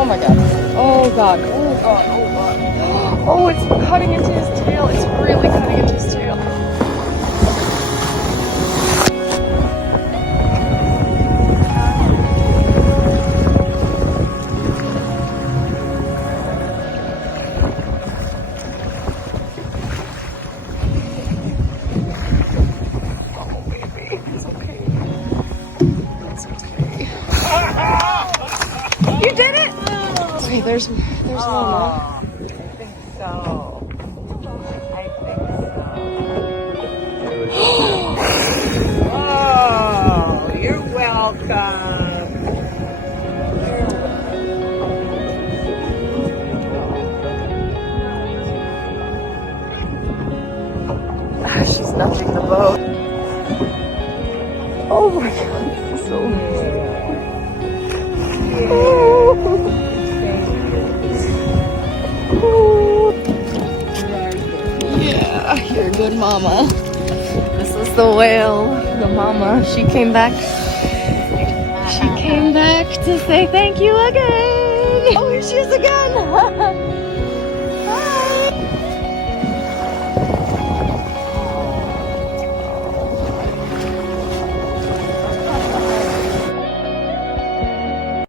Oh my god. Oh god. Oh god. Oh god. Oh, it's cutting into his tail. It's really cutting into his tail. You did it! Okay, there's Mama. I think so. I think so. Oh, you're welcome. She's nudging the boat. Oh my god, this is so amazing. Yeah, you're a good mama. This is the whale, the mama. She came back. She came back to say thank you again. Oh, here she is again.